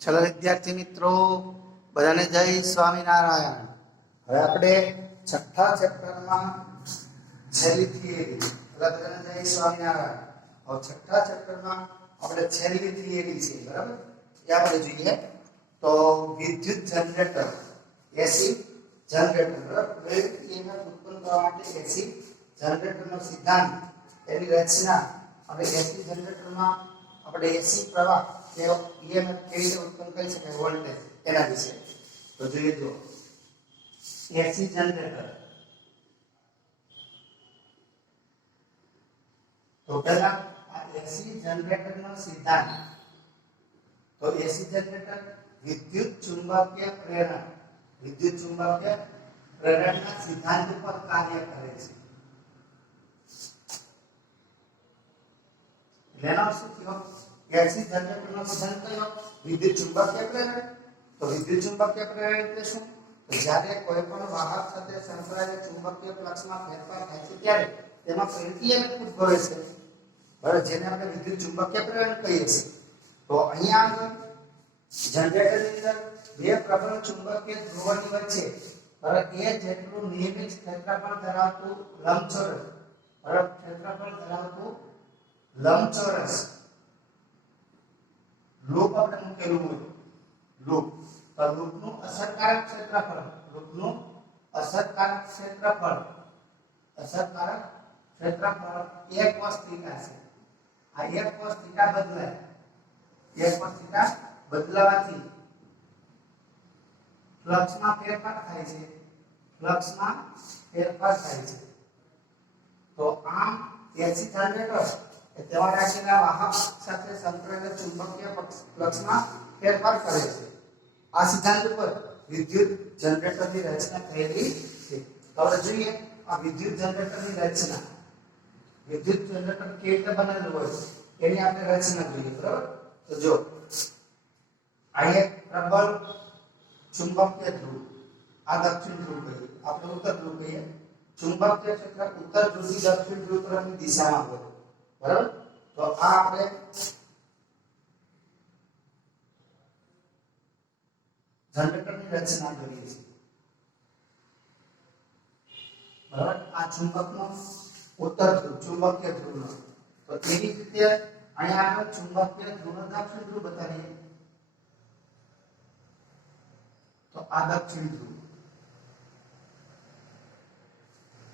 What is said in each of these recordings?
चलो विद्यार्थी मित्रों बधाने जय स्वामीनारायण। હવે આપણે છઠ્ઠા ચેપ્ટરમાં છેલ્લી થિયરી બધાને જય સ્વામીનારાયણ। હવે છઠ્ઠા ચેપ્ટરમાં આપણે છેલ્લી થિયરી છે બરાબર એ આપણે જોઈએ તો વિદ્યુત જનરેટર એસી જનરેટર બરાબર EMF ઉત્પન્ન કરવા માટે એસી જનરેટરનો સિદ્ધાંત એની રચના આપણે એસી જનરેટરમાં આપણે એસી પ્રવાહ કે EMF કેવી રીતે ઉત્પન્ન કરી શકાય વોલ્ટેજ એના વિશે તો જોઈએ જો એસી જનરેટર તો પહેલા આ એસી જનરેટરનો સિદ્ધાંત તો એસી જનરેટર વિદ્યુત ચુંબકીય પ્રેરણના સિદ્ધાંત પર કાર્ય કરે છે। લેનો શું થયો એસી જનરેટરનો સિદ્ધાંત કયો વિદ્યુત ચુંબકીય પ્રેરણ। તો વિદ્યુત ચુંબકીય પ્રેરણ એટલે શું તો જ્યારે કોઈ પણ વાહક સાથે સંકળાયેલ ચુંબકીય ફ્લક્સમાં ફેરફાર થાય છે ત્યારે તેમાં પ્રેરિત EMF ઉદ્ભવે છે બરાબર જેને આપણે વિદ્યુત ચુંબકીય પ્રેરણ કહીએ છીએ। તો અહીંયા આગળ જનરેટરની અંદર બે પ્રબળ ચુંબકીય ધ્રુવોની વચ્ચે બરાબર એ જેટલું નિયમિત ક્ષેત્રફળ ધરાવતું લંબચોરસ લૂપ આપણે મૂકેલું હોય લૂપ તો લૂપનું અસરકારક ક્ષેત્રફળ એક cos થીટા છે। આ એક cos થીટા બદલાય એક cos થીટા બદલાવાથી ફ્લક્સમાં ફેરફાર થાય છે। તો આમ એસી જનરેટર એ તેમાં રાખેલા વાહક સાથે સંકળાયેલા ચુંબકીય ફ્લક્સમાં ફેરફાર કરે છે। આ સિદ્ધાંત પર વિદ્યુત જનરેટરની રચના થયેલી છે। તો હવે જોઈએ આ વિદ્યુત જનરેટરની રચના વિદ્યુત જનરેટર કેવી રીતે બનેલું હોય એની આપણે રચના જોઈએ બરાબર। તો જો આ એક પ્રબળ ચુંબકીય ધ્રુવ આ દક્ષિણ ધ્રુવ કહીએ આપણે ઉત્તર ધ્રુવ કહીએ ચુંબકીય ક્ષેત્ર ઉત્તર ધ્રુવથી દક્ષિણ ધ્રુવ તરફની દિશામાં હોય બરાબર। તો આ આપણે જનરેટરની રચના કરીએ છીએ બરાબર। આ ચુંબકનો ઉત્તર ધ્રુવ ચુંબકીય ધ્રુવનો તો તેવી રીતે અહીંયા આગળ ચુંબકીય ધ્રુવનો દક્ષિણ ધ્રુવ બતાવીએ તો આ દક્ષિણ ધ્રુવ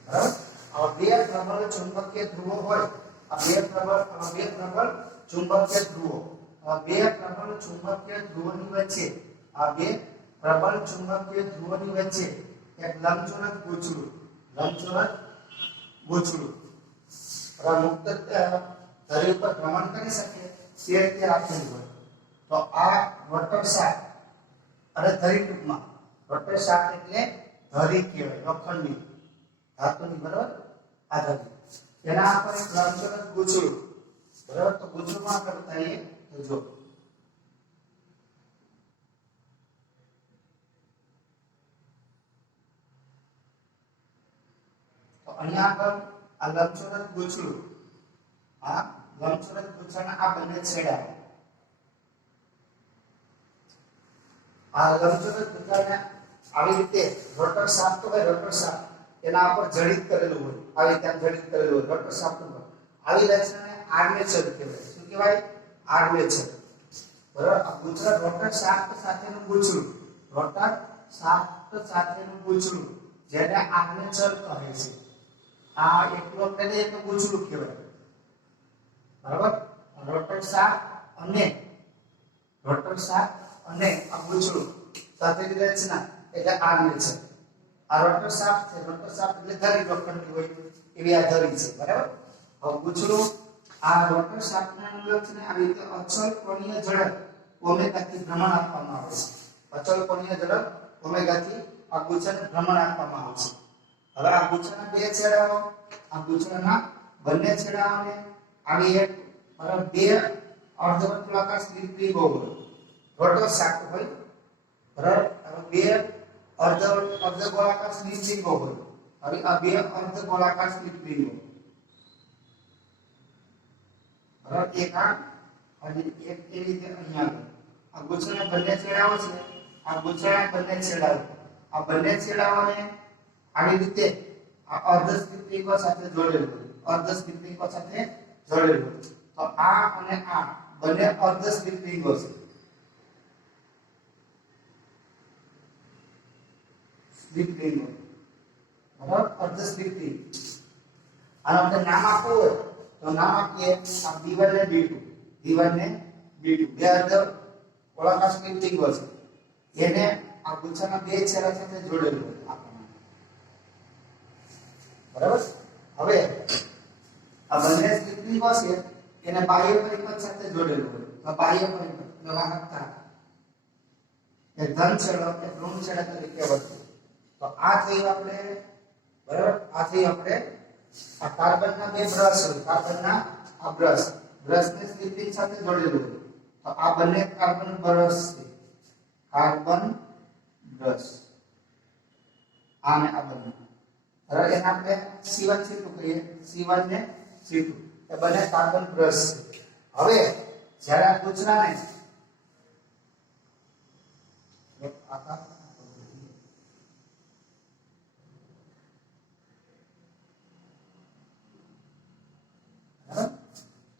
બરાબર। આ બે પ્રબળ ચુંબકીય ધ્રુવો હોય આ બે પ્રબળ ચુંબકીય ધ્રુવો ધ્રુવોની વચ્ચે આ બે પ્રબળ ચુંબકીય ધ્રુવોની વચ્ચે એક લંબચોરસ ગૂંચળું મુક્ત ધરી ઉપર ભ્રમણ કરી શકે તે રીતે રાખેલું હોય તો આ રોટર શાફ્ટ અને ધરી ટૂંકમાં રોટર શાફ્ટ એટલે ધરી કહેવાય લોખંડની ધાતુની બરાબર આ ધરી એના પર એક લંબચોરસ ગૂંચળું બરાબર। તો ગૂંચળુંમાં આપણે બતાવીએ તો જો તો અહીંયા આગળ આ લંબચોરસ ગૂંચળના આ બંને છેડા આ લંબચોરસ ગૂંચળને આવી રીતે રોટર શાફ્ટ હોય રોટર શાફ્ટ એના ઉપર જડિત કરેલું હોય આવી રીતે જડિત કરેલું હોય રોટર શાફ્ટ ઉપર આવી રચનાને આર્મેચર કહેવાય। શું કહેવાય આર્મેચર બરાબર। આ ગૂંચળ રોટર શાફ્ટ સાથેનું ગૂંચળું જેને આર્મેચર કહે છે। આ એકલું આપણે એક ગૂંચળું કહેવાય બરાબર। રોટર શાફ્ટ અને આ ગૂંચળું સાથેની રચના એટલે આર્મેચર। આ રોટર શાફ્ટ છે રોટર શાફ્ટ એટલે ધરી લોખંડની હોય એવી આ ધરી છે બરાબર। હવે ગૂંચળું આ રોટર શાફ્ટના અંગને આવી રીતે અચળ કોણીય ઝડપ ઓમેગાથી ભ્રમણ આપવામાં આવે છે। અચળ કોણીય ઝડપ ઓમેગાથી આ ગૂંચળને ભ્રમણ આપવામાં આવે છે। હવે આ ગૂંચળના બે છેડાઓ આ ગૂંચળના બંને છેડાઓને આવી એક બરાબર બે અર્ધવર્તુળાકાર સ્લિપ રિંગો હોય રોટર શાફ્ટ હોય બરાબર। હવે બે અર્ધગોળાકાર સ્લિપ રિંગો હોય હવે આ બે અર્ધગોળાકાર સ્લિપ રિંગો બરાબર એક આ અને એક એવી રીતે અહીંયા આ ગુચ્છાના બંને છેડાઓ છે, આ ગુચ્છાના બંને છેડાઓ, આ બંને છેડાઓને આવી રીતે આ અર્ધસ્ફટિકો સાથે જોડેલું હોય, અર્ધસ્ફટિકો સાથે જોડેલું હોય. તો આ અને આ બંને અર્ધસ્ફટિકો છે. સ્ફટિકો બરાબર, અર્ધસ્ફટિક. આનો આપણે નામ આપવું હોય તો નામ આપીએ આ B1 ને B2, B1 ને B2 બે અર્ધ ગોળાકાર સ્ફટિકો છે. એને આ ગુચ્છાના બે છેડા સાથે જોડેલું હોય આપણને. બરાબર. હવે આ બંને સ્ફટિકો છે એને બાહ્ય પરિપથ સાથે જોડેલું હોય. તો બાહ્ય પરિપથ વાહકતા એ ધન છેડો કે ઋણ છેડા તરીકે વર્તે. તો આ થયું આપણે બરાબર, આ થયું આપણે આ કાર્બનના બે બ્રશ હોય, કાર્બનના આ બ્રશને સ્ફટિક સાથે જોડેલું હોય. તો આ બંને કાર્બન બ્રશ છે, કાર્બન બ્રશ, આ ને આ બંને બરાબર. એને આપણે C1 C2 કહીએ, C1 ને C2 એ બંને કાર્બન બ્રશ છે. હવે જ્યારે આ ગુચ્છાને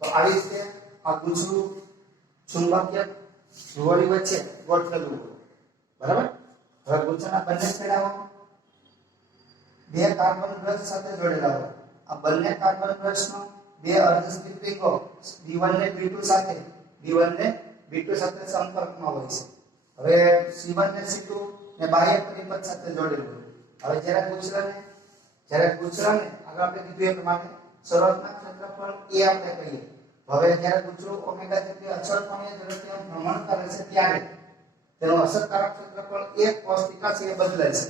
તો આવી રીતે આ ગુચ્છું ચુંબકીય ધ્રુવોની વચ્ચે ગોઠવેલું હોય. બરાબર. હવે ગુચ્છાના બંને છેડાઓ બે કાર્બન બ્રશ સાથે જોડેલા હોય. આ બંને કાર્બન બ્રશનો બે અર્ધસ્ફટિકો B1 ને B2 સાથે સંપર્કમાં હોય છે. હવે C1 ને C2 ને બાહ્ય પરિપથ સાથે જોડેલું હોય. હવે જ્યારે ગુચ્છાને આગળ આપણે કીધું એ પ્રમાણે શરૂઆતના ક્ષેત્રફળ A આપણે કહીએ. હવે જ્યારે ગુચ્છું ઓમેગા જેટલી અચળ કોણીય ઝડપથી ભ્રમણ કરે છે ત્યારે તેનું અસરકારક ક્ષેત્રફળ A cos θ છે એ બદલાય છે.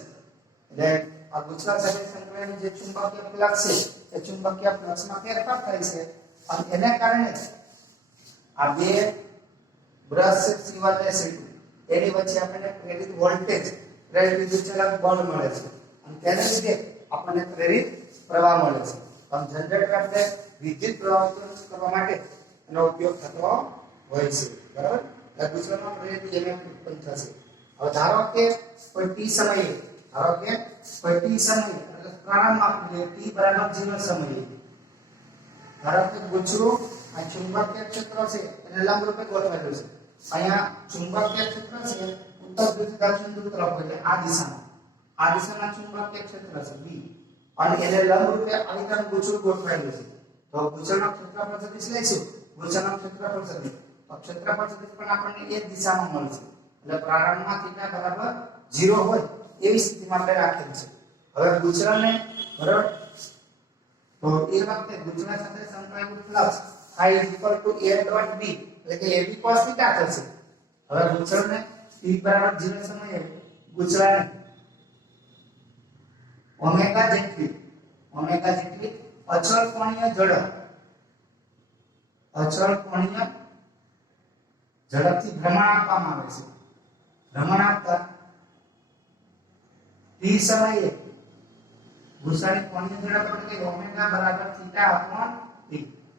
એટલે આ ગુચ્છા સાથે સંકળાયેલું જે ચુંબકીય ફ્લક્સ છે એ ચુંબકીય ફ્લક્સમાં ફેરફાર થાય છે અને એને કારણે આ બે બ્રશ C1 અને C2 એની વચ્ચે આપણને પ્રેરિત વોલ્ટેજ, પ્રેરિત વિદ્યુતચલક બળ મળે છે અને તેને લીધે આપણને પ્રેરિત પ્રવાહ મળે છે. આમ જનરેટર આપણે વિદ્યુત પ્રવાહ ઉત્પન્ન કરવા માટે એનો ઉપયોગ થતો હોય છે. બરાબર. એટલે ગુચ્છામાં પ્રેરિત EMF ઉત્પન્ન થશે. હવે ધારો કે કોઈ t સમયે એટલે પ્રારંભમાં t બરાબર 0 સમયે ધારો કે ગુચ્છું આ ચુંબકીય ક્ષેત્ર છે એને લંબરૂપે ગોઠવેલું છે. અહીંયા ચુંબકીય ક્ષેત્ર છે ઉત્તર ધ્રુવ દક્ષિણ ધ્રુવ તરફ એટલે આ દિશામાં ચુંબકીય ક્ષેત્ર છે B અને એને લંબરૂપે આવી રીતે ગુચ્છું ગોઠવાયેલું છે. તો ગુચ્છાનો ક્ષેત્રફળ સદિશ લઈશું, ગુચ્છાનો ક્ષેત્રફળ સદિશ, તો ક્ષેત્રફળ સદિશ પણ આપણને એ જ દિશામાં મળશે. એટલે પ્રારંભમાં θ બરાબર 0 હોય એવી સ્થિતિમાં આપણે રાખેલ છે. હવે ગુચ્છાને બરાબર તો એ વખતે ગુચ્છા સાથે સંકળાયેલું ફ્લક્સ I = A.B એટલે કે AB cos θ થશે. હવે ગુચ્છાને t બરાબર 0 સમયે ગુચ્છાને ઓમેગા જેટલી અચળ કોણીય ઝડપથી ભ્રમણ આપવામાં આવે છે. ભ્રમણ આપતા t સમયે ગુચ્છાની કોણીય ઝડપ એટલે કે ઓમેગા બરાબર θ upon t.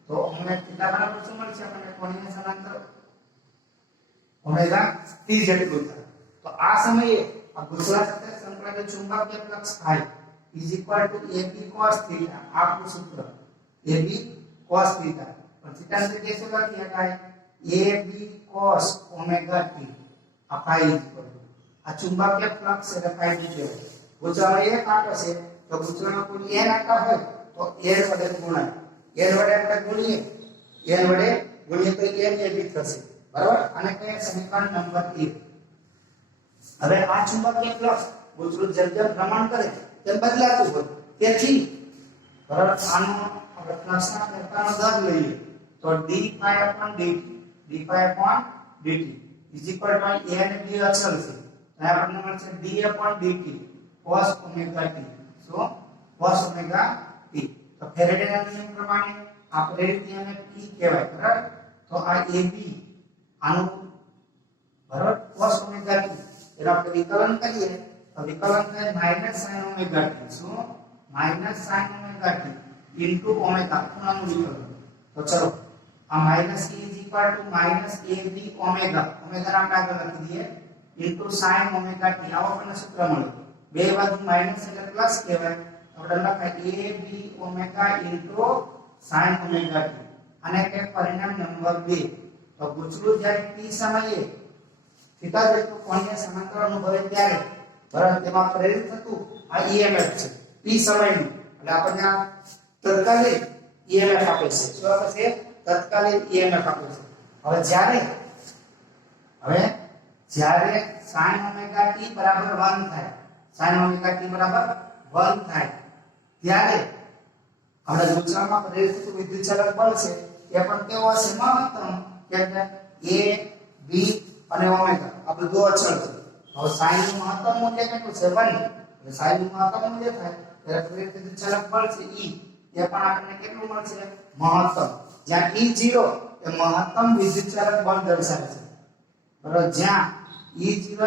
તો ઓમેગા θ બરાબર શું મળશે આપણને કોણીય સ્થાનાંતર ઓમેગા t જેટલું થાય. તો આ સમયે આ ગુચ્છા સાથે સંકળાયેલ ચુંબકીય ફ્લક્સ I = AB cos θ. આપણું સૂત્ર AB cos θ. પણ θ ની જગ્યાએ શું લખી શકાય? AB cos omega t. આ phi આ ચુંબકીય ફ્લક્સ એટલે phi કહેવાય. ગુચ્છાનો એક આંટો છે તો ગુચ્છાનો કુલ n આંટા હોય તો n વડે ગુણાય. n વડે આપણે ગુણીએ તો NAB થશે. બરાબર. આને કહીએ સમીકરણ નંબર 1. હવે આ ચુંબકીય ફ્લક્સ ગુચ્છું જેમ જેમ ભ્રમણ કરે તેમ બદલાતું હોય. તેથી બરાબર આનો આપણે ફ્લક્સના ફેરફારનો દર લઈએ તો d∅ dt = a અને b અચળ છે. અને આપણને મળશે d/dt cos omega t. So cos omega t. તો ફેરેડેના નિયમ પ્રમાણે આ પ્રેરિત EMF E કહેવાય. બરાબર. તો આ AB આનું બરાબર cos omega t એનો આપણે વિકલન કરીએ તો વિકલન થાય -sin omega t. શું? -sin omega t into omega ખૂણાનું વિકલન. તો ચલો આ minus e is equal to minus ab omega omega નામ આગળ લખી દઈએ ઇન્ટુ sin ઓમેગા t આવો આપણને સૂત્ર મળ્યું બે બાજુ માઈનસ એટલે પ્લસ કહેવાય આપણે લખાય ab omega into sin omega t અને કે પરિણામ નંબર 2 તો ગુચલું જ્યારે t સમયે થીટા જેટલું કોણીય સમાંતર અનુભવે ત્યારે બરાબર તેમાં પ્રેરિત થતું આ emf છે t સમયનું એટલે આપણને આ તત્કાલીન emf આપે છે શું આપે છે તત્કાલીન emf આપે છે હવે જ્યારે sin ઓમેગા t બરાબર 1 થાય sin ઓમેગા t બરાબર 1 થાય ત્યારે આપણે ગુચલામાં પ્રેરિત થતું વિદ્યુતચાલક બળ છે એ પણ કેવો હશે મહત્તમ કે a b અને ઓમેગા આ બધું અચળ છે હવે sin નું મહત્તમ મૂલ્ય કેટલું છે 1 એટલે sin નું મહત્તમ મૂલ્ય થાય ત્યારે પ્રેરિત વિદ્યુતચાલક બળ છે e એ પણ આપણને કેટલું મળશે મહત્તમ જ્યાં E0 એ મહત્તમ વિદ્યુતચાલક બળ દર્શાવે છે બરાબર જ્યાં E0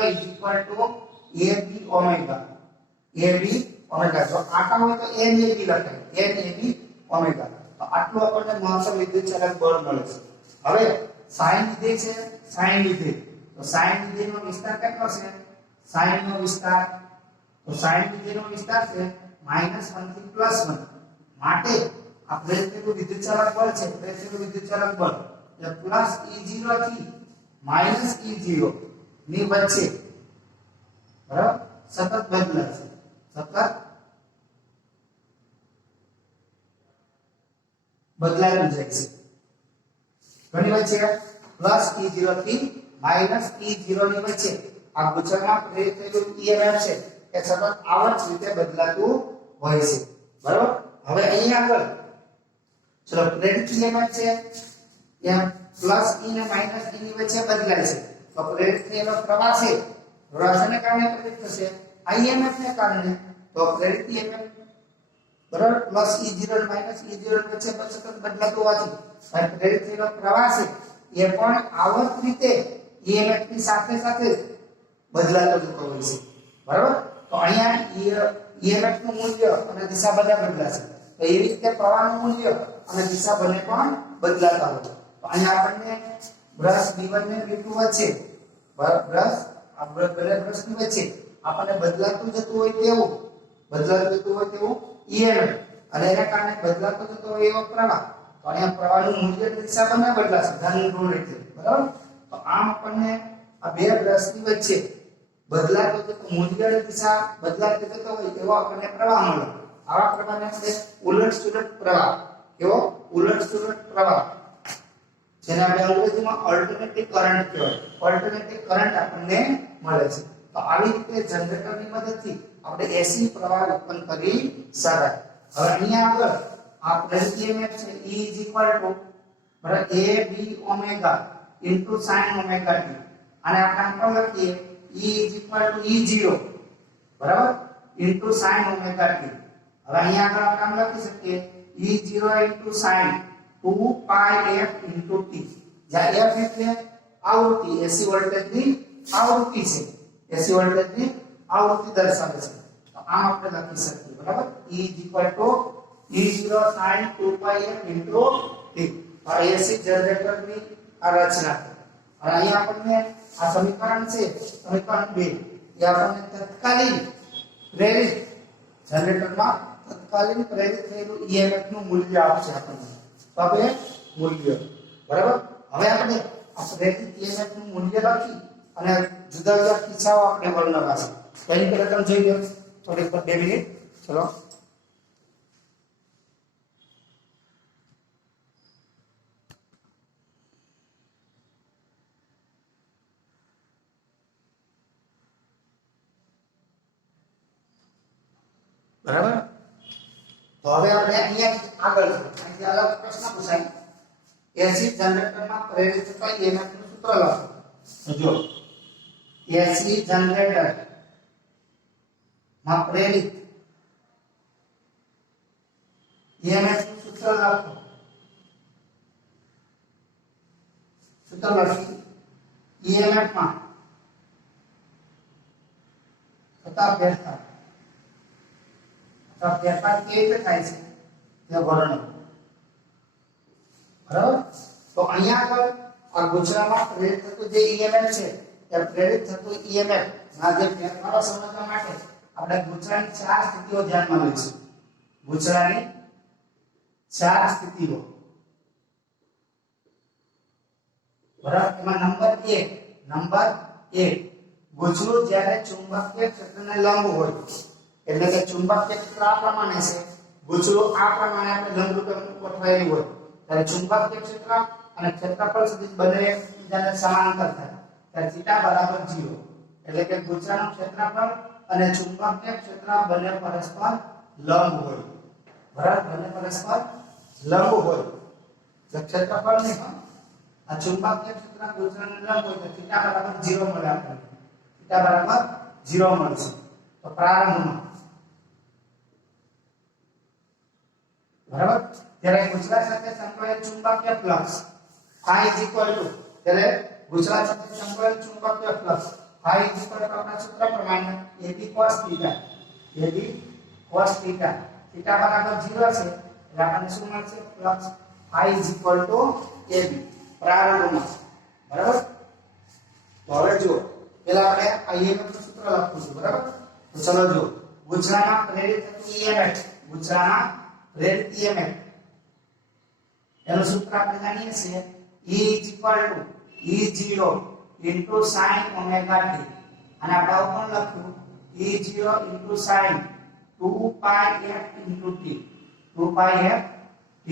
AB omega AB omega જો આટા હોય તો NAB લખાય NAB ઓમેગા તો આટલું આપણને મહત્તમ વિદ્યુતચાલક બળ મળે છે હવે sin વિધેય છે sin વિધેય તો sin વિધેયનો વિસ્તાર કેટલો છે sin નો વિસ્તાર તો sin વિધેયનો વિસ્તાર છે -1 થી +1 માટે આ પ્રેરિત વિદ્યુતચાલક બળ છે પ્રેરિત વિદ્યુતચાલક બળ એ +E0 થી -E0 ની વચ્ચે બરાબર સતત બદલાય છે સતત બદલાતું જાય છે ઘણી વચ્ચે +E0 થી -E0 ની વચ્ચે આ ગુચળમાં પ્રેરિત થયેલું emf છે એ સતત આવર્ત રીતે બદલાતું હોય છે બરાબર હવે અહીં આગળ ચલો પ્રેરિત emf છે એમ +E ને -E ની વચ્ચે બદલાય છે તો પ્રેરિત થયેલો પ્રવાહ છે પ્રવાહને કારણે પ્રેરિત થશે emf ને કારણે તો પ્રેરિત emf બરાબર +E0 અને -E0 ની વચ્ચે સતત બદલાતું હોવાથી અને પ્રેરિત થયેલો પ્રવાહ છે એ પણ આવર્ત રીતે emf ની સાથે સાથે બદલાતો જતો હોય છે બરાબર તો અહીંયા emf નું મૂલ્ય અને દિશા બંને બદલાશે તો એવી રીતે પ્રવાહનું મૂલ્ય અને દિશા બંને પણ બદલાતા હોય તો અહીંયા આપણને બ્રશ B1 ને B2 વચ્ચે બ્રશ આ બ્રશ ની વચ્ચે આપણને બદલાતું જતું હોય તેવું emf અને એના કારણે બદલાતો જતો હોય એવો પ્રવાહ તો અહીંયા પ્રવાહનું મૂલ્ય અને દિશા બંને બદલાશે ધન ઋણ રીતે બરાબર તો આમ આપણને આ બે બ્રશની વચ્ચે બદલાતો જતો મૂલ્ય અને દિશા બદલાતો જતો હોય એવો આપણને પ્રવાહ મળે આવા પ્રવાહને આપણે ઉલટ-સુલટ પ્રવાહ કેવો ઉલટ-સુલટ પ્રવાહ જેને આપણે અંગ્રેજીમાં ઓલ્ટરનેટિવ કરંટ કહેવાય ઓલ્ટરનેટિવ કરંટ આપણને મળે છે તો આવી રીતે જનરેટરની મદદથી આપણે એસી પ્રવાહ ઉત્પન્ન કરી શકાય હવે અહીંયા આગળ આ પ્રેરિત emf છે E બરાબર AB omega sin omega t અને આપણે આમ લખીએ E E0 બરાબર sin ઓમેગા t હવે અહીંયા આગળ આપણે આમ લખી શકીએ E0 sin 2 pi f t જ્યાં f એટલે આવૃત્તિ એસી વોલ્ટેજની આવૃત્તિ છે એસી વોલ્ટેજની આવૃત્તિ દર્શાવે છે તો આમ આપણે લખી શકીએ બરાબર E E0 sin 2 pi f t આ એસી જનરેટરની આ રચના અને અહીંયા આપણને આ સમીકરણ છે સમીકરણ 2 એ આપણને તત્કાલીન પ્રેરિત જનરેટરમાં તત્કાલીન પ્રેરિત થયેલું emf નું મૂલ્ય આપશે આપણને તો આપણે મૂલ્ય બરાબર હવે આપણે આ પ્રેરિત emf નું મૂલ્ય લખી અને જુદા જુદા કિસ્સાઓ આપણે વર્ણવવા છે એની પહેલા તમે જોઈ લો થોડીક 2 મિનિટ ચલો બરાબર તો હવે આપણે અહીંયા આગળ અહીંથી અલગ પ્રશ્ન પૂછાય એસી જનરેટરમાં પ્રેરિત થતા emf નું સૂત્ર લખો જો એસી જનરેટર માં પ્રેરિત emf નું સૂત્ર લખો સૂત્ર લખી emf માં થતા ફેરફાર તો ફેરફાર કેવી રીતે થાય છે તે વર્ણન બરાબર તો તો અહીંયા આગળ આ ગુજરાતમાં પ્રેરિત થતું જે EMF છે એ પ્રેરિત થતું EMF ના જે ફેરફારો સમજવા માટે આપણે ગુજરાતની 4 સ્થિતિઓ ધ્યાનમાં લઈશું. ગુજરાતની 4 સ્થિતિઓ. બરાબર. એમાં નંબર 1 ગુચરું જ્યારે ચુંબકીય ક્ષેત્રને લંબ હોય એટલે કે ચુંબકીય ક્ષેત્ર આ પ્રમાણે છે, ગુચરું આ પ્રમાણે આપણે લંબ રૂપે ગોઠવાયેલું હોય ત્યારે ચુંબકીય ક્ષેત્ર અને ક્ષેત્રફળ સદિશ બંને એકબીજાને સમાંતર થાય ત્યારે થીટા બરાબર 0. એટલે કે ગુચરાનું ક્ષેત્રફળ અને ચુંબકીય ક્ષેત્ર બંને પરસ્પર લંબ હોય. બરાબર. બંને પરસ્પર લંબ હોય. જો ક્ષેત્રફળ નહીં હોય આ ચુંબકીય ક્ષેત્ર ગુચરાને લંબ હોય તો થીટા બરાબર 0 મળે આપણને. થીટા બરાબર 0 મળશે. તો પ્રારંભમાં બરાબર ત્યારે ગુજરાત સાથે સંકળાયેલ ચુંબકીય ફ્લક્સ ત્યારે ગુજરાત સાથે સંકળાયેલ ચુંબકીય ફ્લક્સ આપણા સૂત્ર પ્રમાણે AB cos θ થીટા બરાબર 0 છે એટલે આપણને શું મળશે? ફ્લક્સ AB પ્રારંભમાં. બરાબર. તો હવે જો પહેલા આપણે આ EMF નું સૂત્ર લખવું છે. બરાબર. તો ચલો જો ગુજરાતમાં પ્રેરિત થતું EMF એનું સૂત્ર આપણે જાણીએ છીએ E E0 sin omega t. અને આપણે આવું પણ લખ્યું E0 sin 2πf t.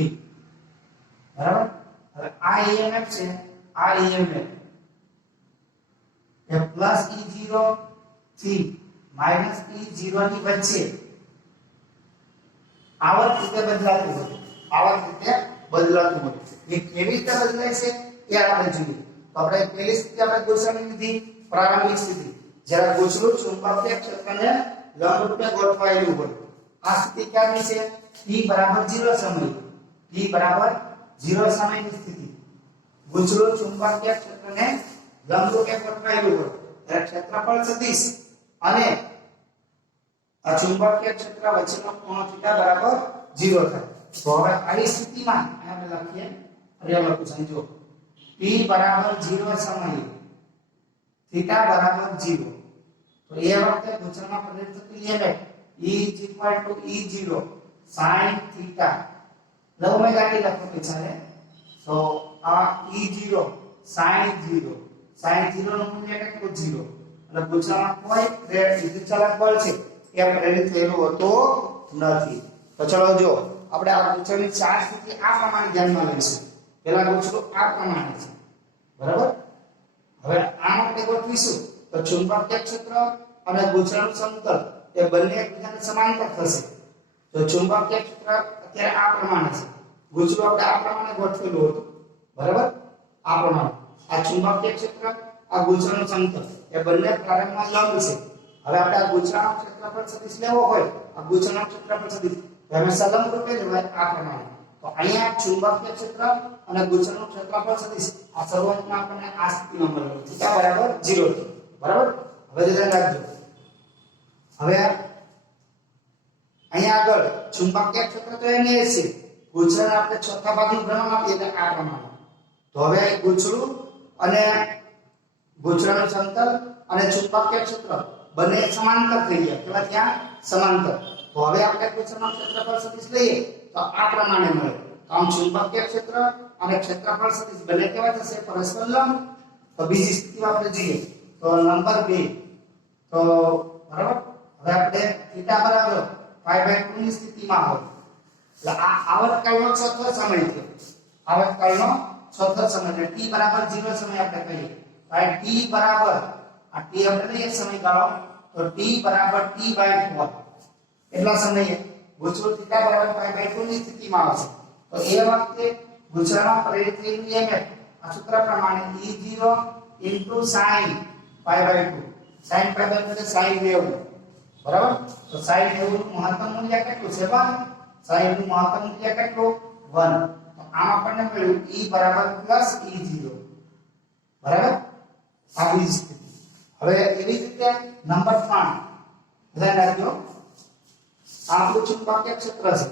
બરાબર. હવે આ EMF છે, આ EMF એ પ્લસ E0 થી માઈનસ E0 ની વચ્ચે આવર્ત રીતે બદલાતું હોય. એ કેવી રીતે બદલાય છે એ આપણે જોઈએ. તો આપણે પહેલી સ્થિતિ આપણે ગોઠવણી લીધી, પ્રારંભિક સ્થિતિ જ્યારે ગોચરું ચુંબકીય ક્ષેત્રને લંબ રૂપે ગોઠવાયેલું હોય. આ સ્થિતિ ક્યાંની છે? t બરાબર 0 સમય. t બરાબર 0 સમયની સ્થિતિ. ગોચરું ચુંબકીય ક્ષેત્રને લંબ રૂપે ગોઠવાયેલું હોય ત્યારે ક્ષેત્રફળ સદિશ અને આ ચુંબકીય ક્ષેત્ર વચ્ચેનો કોણ થીટા બરાબર 0 થાય. તો હવે આ સ્થિતિમાં આપણે લખીએ લખું સમજો t બરાબર 0 સમયે થીટા બરાબર 0. તો એ વખતે ગુજરાતમાં પ્રેરિત થતું EMF E0 sin θ લંબાઈ t લખો કે ચાલે. તો આ E0 sin 0 નું મૂલ્ય કેટલું? 0. એટલે ગુજરાતમાં કોઈ વિદ્યુતચાલક બળ છે એ પ્રેરિત થયેલું હોતું નથી. તો ચલો જો આપણે આ ગુચરની 4 સ્થિતિ આ પ્રમાણે ધ્યાનમાં લઈશું. પહેલા ગુચરું આ પ્રમાણે છે. બરાબર. હવે આ માટે ગોઠવીશું તો ચુંબકીય ક્ષેત્ર અને ગુચરાનું સમતલ એ બંને એકબીજાને સમાંતર થશે. તો ચુંબકીય ક્ષેત્ર અત્યારે આ પ્રમાણે છે, ગુચરું આપણે આ પ્રમાણે ગોઠવેલું હતું. બરાબર. આ પ્રમાણે આ ચુંબકીય ક્ષેત્ર આ ગુચરાનું સમતલ એ બંને પ્રારંભમાં લંબ છે. હવે આપણે આ ગુચરાનો ક્ષેત્રફળ સદિશ લેવો હોય, આ ગુચરાનો ક્ષેત્રફળ સદિશ હંમેશા લંબ રૂપે લેવાય આ પ્રમાણે. તો અહીંયા ચુંબકીય ક્ષેત્ર અને ગુચરાનું ક્ષેત્રફળ સદિશ આ શરૂઆતમાં આપણને આ સ્થિતિમાં મળેલું થીટા બરાબર 0 છે. બરાબર. હવે ધ્યાન રાખજો. હવે અહીંયા આગળ ચુંબકીય ક્ષેત્ર તો એને છે, ગુચરાને આપણે ચોથા ભાગનું ભ્રમણ આપીએ એટલે આ પ્રમાણે. તો હવે ગુચરું અને ગુચરાનું સમતલ અને ચુંબકીય ક્ષેત્ર બંને સમાંતર થઈ ગયા. કેવા ત્યાં? સમાંતર. તો હવે આપણે ગુચરાનો ક્ષેત્રફળ સદિશ લઈએ તો આ પ્રમાણે મળે. તો આમ ચુંબકીય ક્ષેત્ર અને ક્ષેત્રફળ સદિશ બંને કેવા થશે? પરસ્પર લંબ. તો બીજી સ્થિતિમાં આપણે જોઈએ તો નંબર 2. તો બરાબર. હવે આપણે θ બરાબર π/2 ની સ્થિતિમાં હોય એટલે આ આવર્તકાળનો ચોથો સમય છે. આવર્તકાળનો ચોથો સમય એટલે t બરાબર 0 સમય આપણે કહીએ. ભાઈ t બરાબર આ t આપણે એક સમયગાળો તો t બરાબર t/4 એટલા સમયે ગુચરું θ બરાબર π/2 ની સ્થિતિમાં આવશે. તો એ વખતે ગુજરાતમાં પ્રેરિત થયેલું EMF આ સૂત્ર પ્રમાણે E0 sin π/2 sin π/2 એટલે sin વેવ. બરાબર. તો sin વેવ નું મહત્તમ મૂલ્ય કેટલું છે? 1. sin નું મહત્તમ મૂલ્ય કેટલું? 1. તો આમ આપણને મળ્યું E બરાબર +E0. બરાબર. આ બીજી સ્થિતિ. હવે એવી જ રીતે નંબર 3 ધ્યાન રાખજો. આ આપણું ચુંબકીય ક્ષેત્ર છે.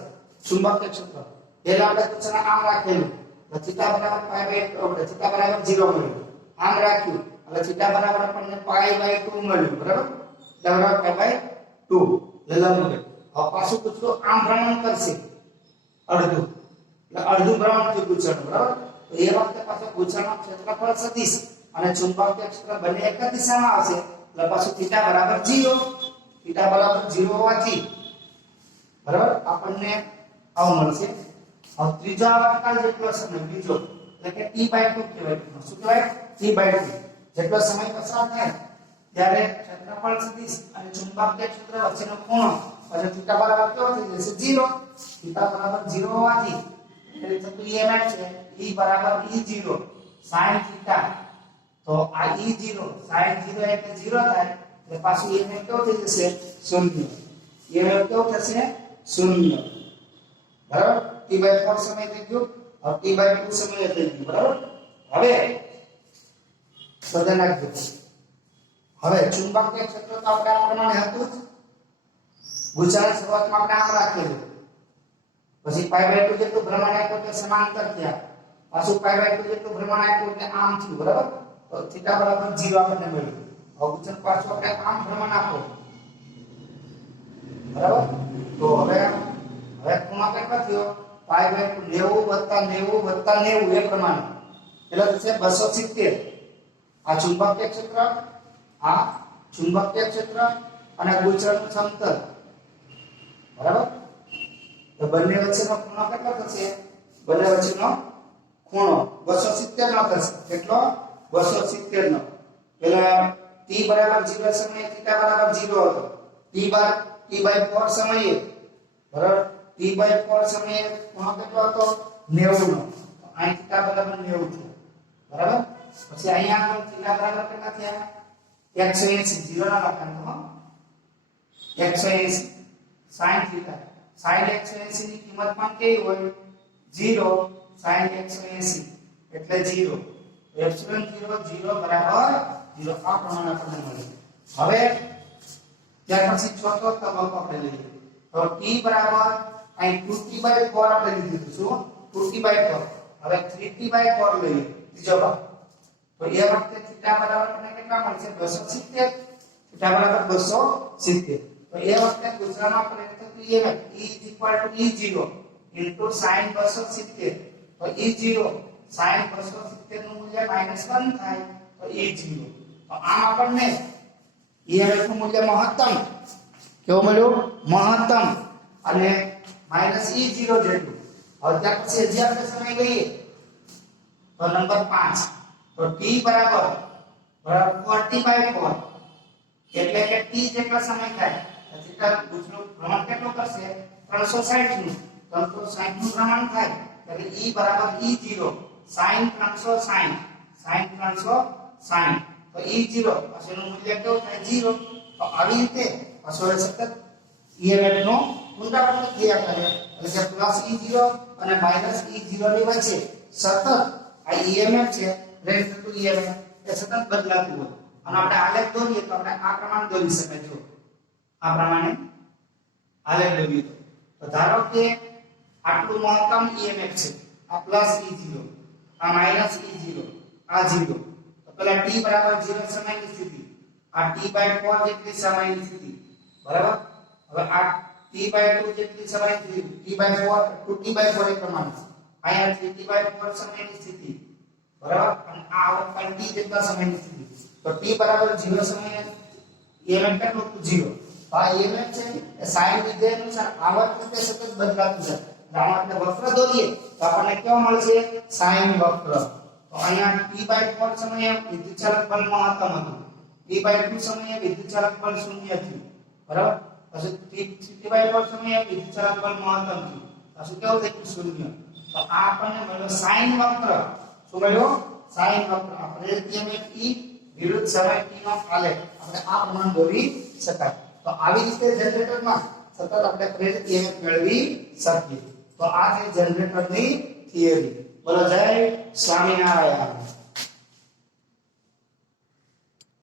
ચુંબકીય ક્ષેત્ર એટલે આપણે ગુજરાત આમ રાખેલું તો થીટા બરાબર પાઈ બાય થીટા બરાબર 0 મળ્યું આમ રાખ્યું એટલે થીટા બરાબર આપણને પાઈ બાય 2 મળ્યું બરાબર બરાબર પાઈ બાય 2 લંબ હવે પાછું પૂછ્યું આમ ભ્રમણ કરશે અડધું એટલે અડધું ભ્રમણ થયું ગૂંચળનું બરાબર તો એ વખતે પાછો ગૂંચળનો ક્ષેત્રફળ સદિશ અને ચુંબકીય ક્ષેત્ર બંને એક જ દિશામાં આવશે એટલે પાછું થીટા બરાબર 0 થીટા બરાબર 0 હોવાથી બરાબર આપણને આવું મળશે હવે ત્રીજો આવર્તકાળ જેટલો સમય બીજો એટલે કે t/2 કહેવાય શું કહેવાય t/2 જેટલો સમય પસાર થાય ત્યારે ક્ષેત્રફળ સદિશ અને ચુંબકીય ક્ષેત્ર વચ્ચેનો ખૂણો પછી થીટા બરાબર કેવો થઈ જશે 0 થીટા બરાબર 0 હોવાથી એટલે થતું EMF છે E બરાબર E0 sin થીટા તો આ E0 sin 0 એટલે 0 થાય એટલે પાછું EMF કેવો થઈ જશે 0 EMF કેવો થશે 0 બરાબર t/4 સમય થઈ ગયો હવે t/2 સમય થઈ ગયો બરાબર હવે શોધી નાખજો હવે ચુંબકીય ક્ષેત્ર તો આપણે આ પ્રમાણે હતું જ ગૂંચળ શરૂઆતમાં આપણે આમ રાખેલું પછી π/2 જેટલું ભ્રમણ આપ્યું એટલે સમાંતર થયા પાછું π/2 જેટલું ભ્રમણ આપ્યું એટલે આમ થયું બરાબર તો થીટા બરાબર 0 આપણને મળ્યું હવે ગૂંચળ પાછું આપણે આમ ભ્રમણ આપો બરાબર તો હવે ખૂણો કેટલો થયો π/2 90 + 90 એ પ્રમાણે એટલે થશે 270 આ ચુંબકીય ક્ષેત્ર અને ગૂંચળનું સમતલ બરાબર તો બંને વચ્ચેનો ખૂણો કેટલો થશે બંને વચ્ચેનો ખૂણો 270 નો થશે કેટલો 270 નો પેલા t બરાબર 0 સમયે થીટા બરાબર 0 હતો t/4 સમયે બરાબર t/4 સમયે ખૂણો કેટલો હતો 90 નો અહીં થીટા બરાબર 90 થયો બરાબર પછી અહીંયા આગળ થીટા બરાબર કેટલા થયા 180 0 ના લખાણ 180 sin થીટા sin 180 ની કિંમત પણ કેવી હોય 0 sin 180 એટલે 0 એપ્સિલોન 0 0 બરાબર 0 આ પ્રમાણે આપણને મળે હવે ત્યાર પછી ચોથો તબક્કો આપણે લઈએ તો t બરાબર અહીં 2t/4 આપણે લીધું શું 2t/4 હવે 3t/4 લઈએ ત્રીજો ભાગ તો એ વખતે થીટા બરાબર આપણને કેટલા મળશે 270 થીટા બરાબર 270 તો એ વખતે ગુજરાતમાં આપણે થતું EMF E E0 sin 270 તો E0 sin 270 નું મૂલ્ય -1 થાય તો E0 તો આમ આપણને EMF નું મૂલ્ય મહત્તમ કેવું મળ્યું મહત્તમ અને -E0 જેટલું હવે ત્યાર પછી હજી આપણે સમય લઈએ તો નંબર 5 તો t બરાબર 4t/4 એટલે કે t જેટલો સમય થાય થીટા ગૂંચળનું ભ્રમણ કેટલું કરશે 360 નું 360 નું ભ્રમણ થાય એટલે E બરાબર E0 sin 360 તો E0 પાછળનું મૂલ્ય કેવું થાય 0 તો આવી રીતે પાછળ સતત EMF નો પુનરાવર્તન થયા કરે એટલે કે +E0 અને -E0 ની વચ્ચે સતત આ EMF છે રેટ થતું EMF એ સતત બદલાતું હોય અને આપણે આલેખ દોરીએ તો આપણે આ પ્રમાણે દોરી શકાય જો આ પ્રમાણે આલેખ દોરીએ તો ધારો કે આટલું મહત્તમ EMF છે આ +E0 આ -E0 આ 0 તો પેલા t બરાબર 0 સમયની સ્થિતિ આ t/4 જેટલી સમયની સ્થિતિ બરાબર હવે આ t/2 જેટલી સમયની સ્થિતિ t/4 2t/4 એ પ્રમાણે અહીંયા 3t/4 સમયની સ્થિતિ બરાબર અને આ પણ t જેટલા સમયની સ્થિતિ તો t બરાબર 0 સમયે EMF કેટલું 0 આ EMF છે એ sin વિધેય અનુસાર આવર્ત રીતે સતત બદલાતું છે આપણે વક્ર દોરીએ તો આપણને કેવો મળશે sin વક્ર તો અહીંયા t/4 સમયે વિદ્યુતચાલક બળ મહત્તમ હતું t/2 સમયે વિદ્યુતચાલક બળ 0 થયું બરાબર પછી t/4 સમયે વિદ્યુતચાલક બળ મહત્તમ થયું પછી કેવું થયું 0 તો આ આપણને મળ્યો sin વક્ર શું મળ્યો sin વક્ર આપણે EMF E વિરુદ્ધ સમય t નો આલેખ આપણે આ પ્રમાણે દોરી શકાય તો આવી રીતે જનરેટરમાં સતત આપણે પ્રેરિત EMF મેળવી શકીએ તો આ છે જનરેટરની થિયરી બોલો જય સ્વામિનારાયણ